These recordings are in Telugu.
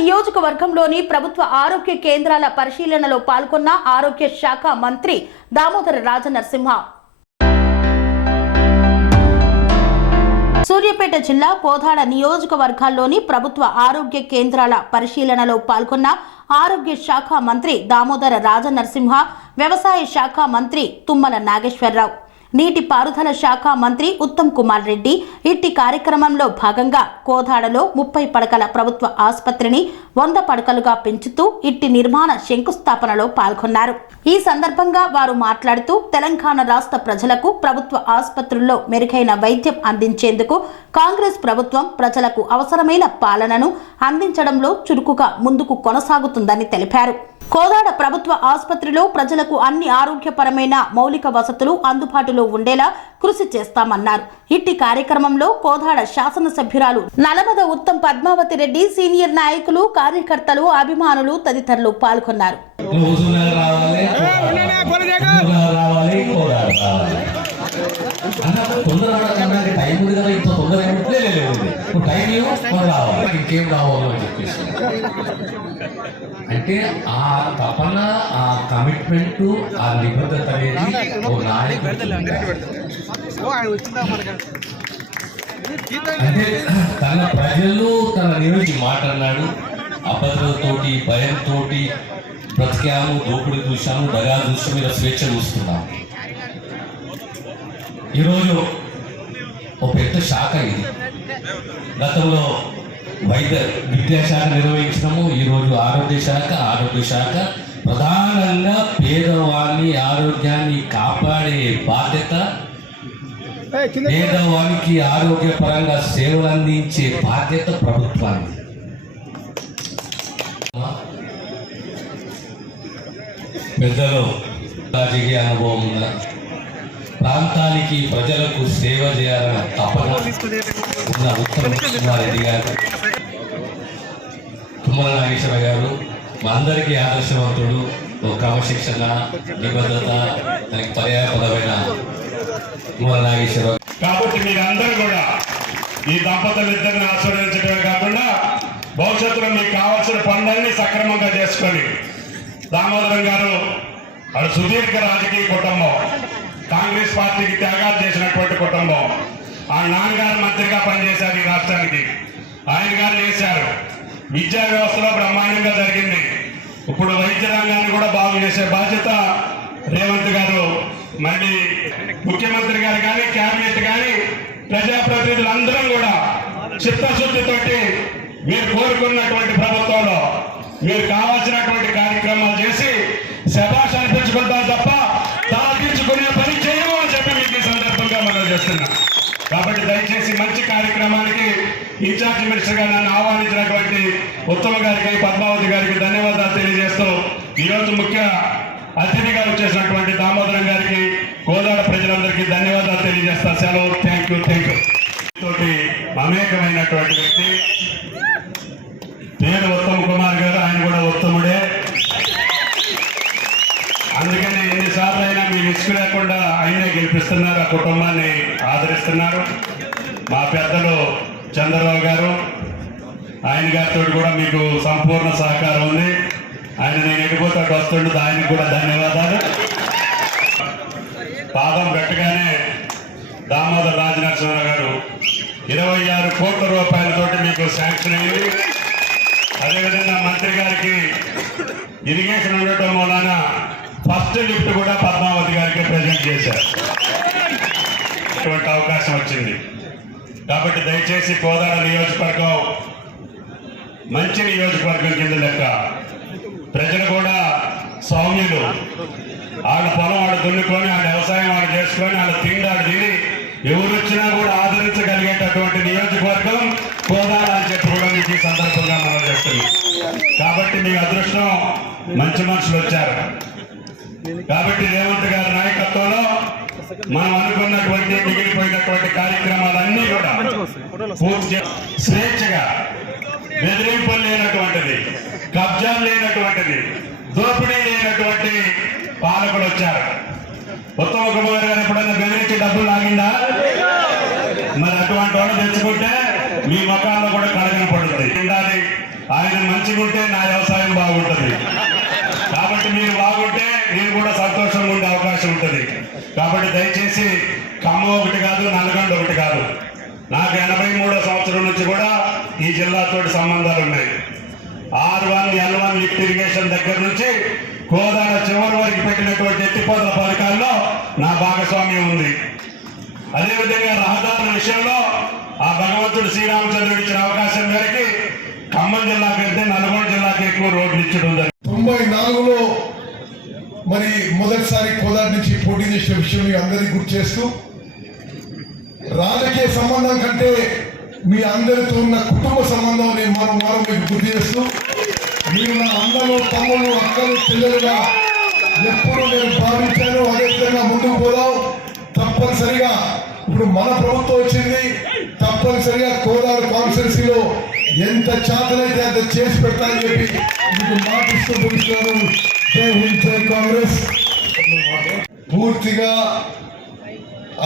నియోజకవర్గంలోని ప్రభుత్వ ఆరోగ్య కేంద్రాల పరిశీలనలో పాల్గొన్న ఆరోగ్య శాఖ మంత్రి దామోదర రాజనరసింహ. సూర్యాపేట జిల్లా కోదాడ నియోజకవర్గాల్లోని ప్రభుత్వ ఆరోగ్య కేంద్రాల పరిశీలనలో పాల్గొన్న ఆరోగ్య శాఖ మంత్రి దామోదర రాజనరసింహ, వ్యవసాయ శాఖ మంత్రి తుమ్మల నాగేశ్వరరావు, నీటి పారుదల శాఖ మంత్రి ఉత్తమ్ కుమార్ రెడ్డి ఇట్టి కార్యక్రమంలో భాగంగా కోదాడలో 30 పడకల ప్రభుత్వ ఆసుపత్రిని 100 పడకలుగా పెంచుతూ ఇట్టి నిర్మాణ శంకుస్థాపనలో పాల్గొన్నారు. ఈ సందర్భంగా వారు మాట్లాడుతూ తెలంగాణ రాష్ట్ర ప్రజలకు ప్రభుత్వ ఆసుపత్రుల్లో మెరుగైన వైద్యం అందించేందుకు కాంగ్రెస్ ప్రభుత్వం ప్రజలకు అవసరమైన పాలనను అందించడంలో చురుకుగా ముందుకు కొనసాగుతుందని తెలిపారు. కోదాడ ప్రభుత్వ ఆసుపత్రిలో ప్రజలకు అన్ని ఆరోగ్యపరమైన మౌలిక వసతులు అందుబాటులో ఉండేలా కృషి చేస్తామన్నారు. ఇట్టి కార్యక్రమంలో కోదాడ శాసనసభ్యురాలు నలమద ఉత్తమ్ పద్మావతి రెడ్డి, సీనియర్ నాయకులు, కార్యకర్తలు, అభిమానులు తదితరులు పాల్గొన్నారు. అంటే ఆ తపన, ఆ కమిట్మెంట్, ఆ నిబద్ధత అనేది అంటే తన ప్రజలు తన నియోజక మాట అన్నాడు. అభద్రతతోటి, భయంతో బ్రతికాము, దోపిడీ చూసాము, దగా చూసి మీద స్వేచ్ఛ చూస్తున్నాము. ఈరోజు ఒక పెద్ద శాఖ ఇది. గతంలో విద్యాశాఖ నిర్వహించడము, ఈరోజు ఆరోగ్య శాఖ ప్రధానంగా పేదవాళ్ళని ఆరోగ్యాన్ని కాపాడే బాధ్యత, పేదవానికి ఆరోగ్యపరంగా సేవలు అందించే బాధ్యత ప్రభుత్వానికి. పెద్దలు రాజకీయ అనుభవం ఉన్న ప్రాంతానికి, ప్రజలకు సేవ చేయాలన్న తపన ఉన్న ఉత్తమ్ కుమార్ రెడ్డి గారు, తుమ్మల నాగేశ్వర గారు మా అందరికీ ఆదర్శవంతుడు. క్రమశిక్షణ, నిబద్ధత దానికి పర్యాయపదమైన తుమ్మల నాగేశ్వర. కాబట్టి మీరందరూ కూడా ఈ దంపతులిద్దరిని ఆశీర్వదించడమే కాకుండా భవిష్యత్తులో మీకు కావాల్సిన పనులన్నీ సక్రమంగా చేసుకొని, దామోదరం గారు అది సుదీర్ఘ రాజకీయ కుటుంబం, కాంగ్రెస్ పార్టీకి త్యాగాలు చేసినటువంటి కుటుంబం. ఆ నాన్నగారు మంత్రిగా పనిచేశారు ఈ రాష్ట్రానికి, ఆయన గారు చేశారు. విద్యా వ్యవస్థలో బ్రహ్మాండంగా జరిగింది. ఇప్పుడు వైద్య రంగాన్ని కూడా బాగు చేసే బాధ్యత రేవంత్ గారు, మళ్ళీ ముఖ్యమంత్రి గారు కానీ, క్యాబినెట్ కానీ, ప్రజాప్రతినిధులందరం కూడా చిత్తశుద్ధితోటి మీరు కోరుకున్నటువంటి ప్రభుత్వంలో మీరు కావాల్సినటువంటి కార్యక్రమాలు చేసి శభాష్ అనిపించుకుంటారు తప్ప తలదించుకునే పని చేయము అని చెప్పి మీకు ఈ సందర్భంగా మనం చేస్తున్నాం. కాబట్టి దయచేసి మంచి కార్యక్రమానికి ఇన్ఛార్జి మినిస్టర్గా నన్ను ఆహ్వానించినటువంటి ఉత్తమ గారికి, పద్మావతి గారికి ధన్యవాదాలు తెలియజేస్తూ, ఈరోజు ముఖ్య అతిథిగా వచ్చేసినటువంటి దామోదరం గారికి, కోదాడ ప్రజలందరికీ ధన్యవాదాలు తెలియజేస్తా. సెలవు. Thank you. తోటి మమేకమైనటువంటి వ్యక్తి పేరు ఉత్తమ్ కుమార్ గారు. ఆయన కూడా ఉత్తముడే. అందుకని ఎన్నిసార్లు అయినా మీ విసుగు లేకుండా ఆయనే గెలిపిస్తున్నారు, ఆ కుటుంబాన్ని ఆదరిస్తున్నారు. మా పెద్దలు చంద్రబాబు గారు, ఆయన గారితో కూడా మీకు సంపూర్ణ సహకారం ఉంది. ఆయన నేను ఎడిపోతే వస్తుండదు, ఆయనకు కూడా ధన్యవాదాలు. పాదం పెట్టగానే దామోదర రాజనరసింహ గారు 26 కోట్ల రూపాయలతోటి మీకు శాంక్షన్ అయింది. అదేవిధంగా మంత్రి గారికి ఇరిగేషన్ ఉండటం మూలాన ఫస్ట్ లిఫ్ట్ కూడా పద్మావతి గారికి ప్రజెంట్ చేశారు. ఇటువంటి అవకాశం వచ్చింది. కాబట్టి దయచేసి కోదాడ నియోజకవర్గం మంచి నియోజకవర్గం కింద లెక్క. ప్రజలు కూడా సౌమ్యులు. వాళ్ళ పొలం వాడు దున్నుకొని, వాళ్ళ వ్యవసాయం వాడు చేసుకొని, వాళ్ళ తిండాడు తిని ఎవరు వచ్చినా కూడా ఆదరించగలిగేటటువంటి నియోజకవర్గం కోదాడ అని చెప్పి కూడా మీకు ఈ సందర్భంగా మనం చేస్తున్నాం. కాబట్టి మీ అదృష్టం, మంచి మనుషులు వచ్చారు. కాబట్టి రేవంత్ గారి నాయకత్వంలో మనం అనుకున్నటువంటి మిగిలిపోయినటువంటి కార్యక్రమాలన్నీ కూడా పూర్తి స్వేచ్ఛగా, బెదిరింపులు లేనటువంటిది, కబ్జాలు లేనటువంటిది, దోపిడీ లేనటువంటి పాలకులు వచ్చారు. ఉత్తమ్ కుమార్ గారు ఎప్పుడైనా బెదిరించి డబ్బులు లాగిందా? మరి అటువంటి వాళ్ళు తెచ్చుకుంటే మీ ముఖాల్లో కూడా కలగన పడుతుంది. ఉండాలి. ఆయన మంచిగా ఉంటే నా వ్యవసాయం బాగుంటుంది. కాబట్టి మీరు బాగుంటే నేను కూడా సంతోషంగా ఉండే అవకాశం ఉంటుంది. కాబట్టి దయచేసి ఖమ్మం ఒకటి కాదు, నల్గొండ ఒకటి కాదు, నాకు 83వ సంవత్సరం నుంచి కూడా ఈ జిల్లాతో సంబంధాలు ఉన్నాయి. R1, L1 లిఫ్ట్ ఇరిగేషన్ దగ్గర నుంచి కోదాడ చివరి వరకు పెట్టినటువంటి ఎత్తిపోతల పథకాల్లో నా భాగస్వామ్యం ఉంది. అదేవిధంగా రహదారుల విషయంలో ఆ భగవంతుడు శ్రీరామచంద్రుడు ఇచ్చిన అవకాశం మేరకు ఖమ్మం జిల్లా కంటే నల్గొండ జిల్లాకి ఎక్కువ రోడ్లు ఇచ్చడం జరిగింది. 94లో మరి మొదటిసారి కోదాడ నుంచి పోటీ చేసిన విషయం మీ అందరికీ గుర్తు చేస్తూ, రాజకీయ సంబంధం కంటే మీ అందరితో ఉన్న కుటుంబ సంబంధం నేను మరో మీకు గుర్తు చేస్తూ, మీరు నా అన్నలు, తమ్ముళ్ళు, అక్కలు, చెల్లెలుగా ఎప్పుడు నేను భావించాను. అదేవిధంగా ముందుకు పోదాం. తప్పనిసరిగా ఇప్పుడు మన ప్రభుత్వం వచ్చింది, తప్పనిసరిగా కోదాడ కాన్స్టిట్యున్సీలో ఎంత చేతనైతే అంత చేసి పెట్టాలని చెప్పి మీకు మాటిస్తూ పిలుస్తున్నాను. జై హింద్, జై కాంగ్రెస్. పూర్తిగా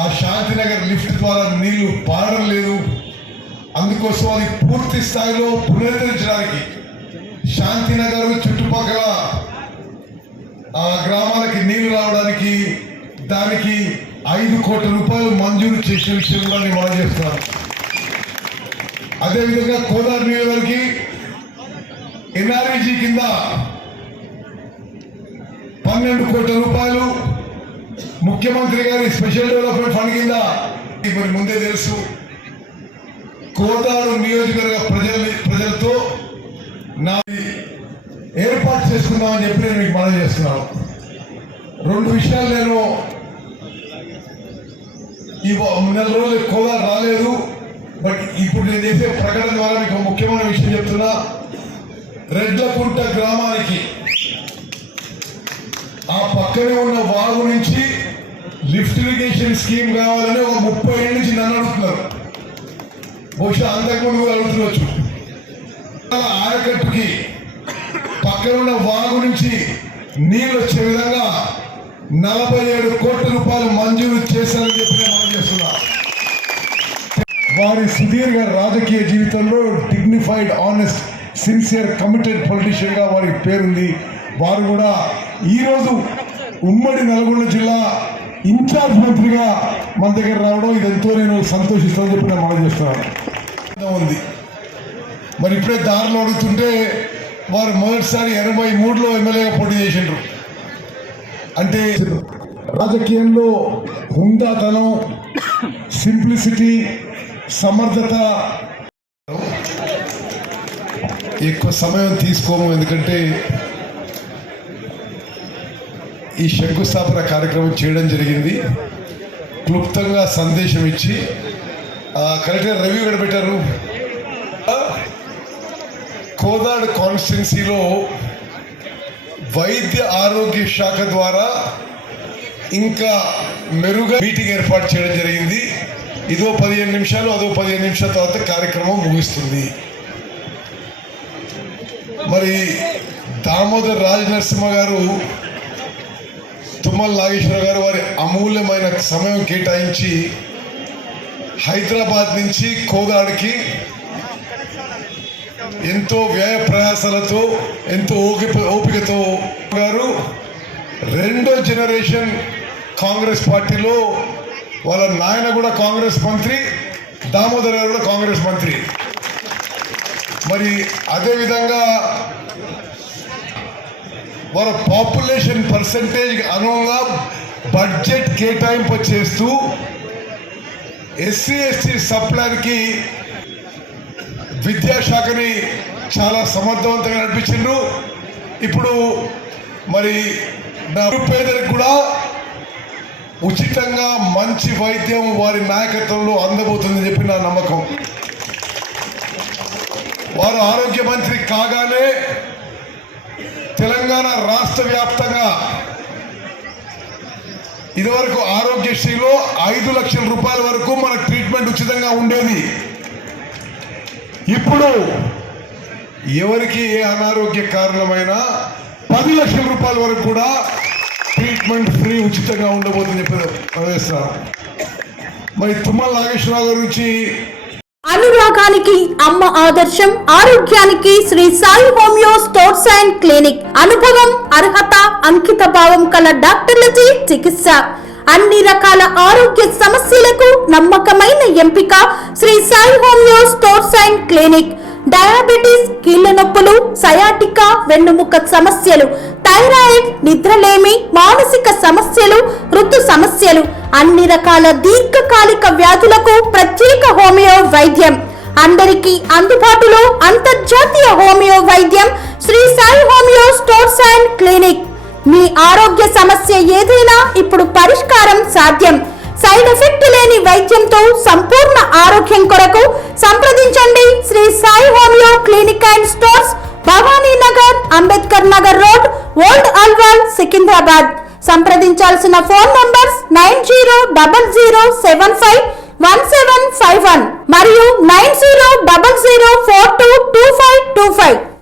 ఆ శాంతినగర్ లిఫ్ట్ ద్వారా నీళ్లు పారడం లేదు. అందుకోసం అది పూర్తి స్థాయిలో పునరుద్ధరించడానికి శాంతినగర్ చుట్టుపక్కల ఆ గ్రామాలకి నీళ్లు రావడానికి దానికి 5 కోట్ల రూపాయలు మంజూరు చేసిన విషయం కూడా నేను మనం చేస్తున్నాను. అదేవిధంగా కోదాడ నియోజకవర్గానికి ఎన్ఆర్ఈజీ కింద 12 కోట్ల రూపాయలు ముఖ్యమంత్రి గారి స్పెషల్ డెవలప్మెంట్ ఫండ్ కింద మరి ముందే తెలుసు. కోదాడ నియోజకవర్గ ప్రజలతో నా ఏర్పాటు చేసుకుందామని చెప్పి నేను మీకు మనం చేస్తున్నాను. 2 విషయాలు నేను ఈ నెల రోజులు కోదాడ రాలేదు, బట్ ఇప్పుడు నేను చేసే ప్రకటన ద్వారా మీకు ముఖ్యమైన విషయం చెప్తున్నా. రెడ్లకుంట గ్రామానికి ఆ పక్కనే ఉన్న వాగు నుంచి లిఫ్ట్ ఇరిగేషన్ స్కీమ్ కావాలని ఒక 30 ఏళ్ళ నుంచి నన్ను అడుగుతున్నారు. బహుశా అంతకుముందు కూడా అడుగుతుండొచ్చు. ఆయకట్టుకి పక్కన ఉన్న వాగు నుంచి నీళ్ళు వచ్చే విధంగా 47 కోట్ల రూపాయలు మంజూరు చేశారని చెప్పి నేను మనం చేస్తున్నా. వారి సుదీర్ఘ రాజకీయ జీవితంలో dignified, honest, sincere, committed politician గా వారికి పేరుంది. వారు కూడా ఈరోజు ఉమ్మడి నల్గొండ జిల్లా ఇన్ఛార్జ్ మంత్రిగా మన దగ్గర రావడం ఇదంతో నేను సంతోషిస్తానని చెప్పి నేను మనం చేస్తున్నాను ఉంది. మరి ఇప్పుడే దారిలో అడుగుతుంటే వారు మొదటిసారి 83లో ఎమ్మెల్యేగా పోటీ చేసిండ్రు. అంటే రాజకీయంలో హుందాతనం, సింప్లిసిటీ, సమర్థత. ఎక్కువ సమయం తీసుకోము, ఎందుకంటే ఈ శంకుస్థాపన కార్యక్రమం చేయడం జరిగింది. క్లుప్తంగా సందేశం ఇచ్చి కలెక్టర్ రవి కూడా పెట్టారు. కోదాడ కాన్స్టిట్యున్సీలో వైద్య ఆరోగ్య శాఖ ద్వారా ఇంకా మెరుగా మీటింగ్ ఏర్పాటు చేయడం జరిగింది. ఇదో 15 నిమిషాలు, అదో 15 నిమిషాల తర్వాత కార్యక్రమం ముగుస్తుంది. మరి దామోదర్ రాజనరసింహ గారు, తుమ్మల నాగేశ్వర గారు వారి అమూల్యమైన సమయం కేటాయించి హైదరాబాద్ నుంచి కోదాడికి ఎంతో వ్యయ ప్రయాసాలతో, ఎంతో ఓపికతో గారు 2వ జనరేషన్ కాంగ్రెస్ పార్టీలో వాళ్ళ నాయన కూడా కాంగ్రెస్ మంత్రి, దామోదర్ గారు కూడా కాంగ్రెస్ మంత్రి. మరి అదేవిధంగా వారి పాపులేషన్ పర్సంటేజ్ అనుగుణంగా బడ్జెట్ కేటాయింపు చేస్తూ ఎస్సీ ఎస్టీ సప్లాన్కి విద్యాశాఖని చాలా సమర్థవంతంగా నడిపించిండ్రు. ఇప్పుడు మరి పేదలకు కూడా ఉచితంగా మంచి వైద్యం వారి నాయకత్వంలో అందబోతుందని చెప్పి నా నమ్మకం. వారు ఆరోగ్య మంత్రి కాగానే తెలంగాణ రాష్ట్ర వ్యాప్తంగా ఇదివరకు ఆరోగ్యశ్రీలో 5 లక్షల రూపాయల వరకు మన ట్రీట్మెంట్ ఉచితంగా ఉండేది. ఇప్పుడు ఎవరికి ఏ అనారోగ్య కారణమైనా 10 లక్షల రూపాయల వరకు కూడా ట్రీట్మెంట్ ఫ్రీ ఉచితంగా ఉండబోతుందని చెప్పి ప్రవేశిస్తారు. మరి తుమ్మల నాగేశ్వరరావు గురించి అనురాగానికి అమ్మ ఆదర్శం, ఆరోగ్యానికి Shri Sai homeo stores and clinic. అనుభవం, అర్హత, అంకిత భావం కల డాక్టర్లచే చికిత్స. అన్ని రకాల ఆరోగ్య సమస్యలకు నమ్మకమైన ఎంపిక Shri Sai homeo stores and clinic. Diabetes, కీళ్ల నొప్పులు, సయాటికా, వెన్నుముక సమస్యలు, థైరాయిడ్, నిద్రలేమి, మానసిక సమస్యలు, ఋతు సమస్యలు, అన్ని రకాల దీర్ఘకాలిక వ్యాధులకు ప్రత్యేక హోమియో వైద్యం. అందరికీ అందుబాటులో అంతర్జాతీయ హోమియో వైద్యం Sri Sai homeo stores and clinic. మీ ఆరోగ్య సమస్య ఏదైనా ఇప్పుడు పరిష్కారం సాధ్యం. సైడ్ ఎఫెక్ట్ లేని వైద్యంతో సంపూర్ణ ఆరోగ్యం కొరకు సంప్రదించండి Sri Sai homeo clinic and stores, Bhavani Nagar, Ambedkar Nagar road, old Alwal, Secunderabad. సంప్రదించాల్సిన ఫోన్ నంబర్స్ 9000751751.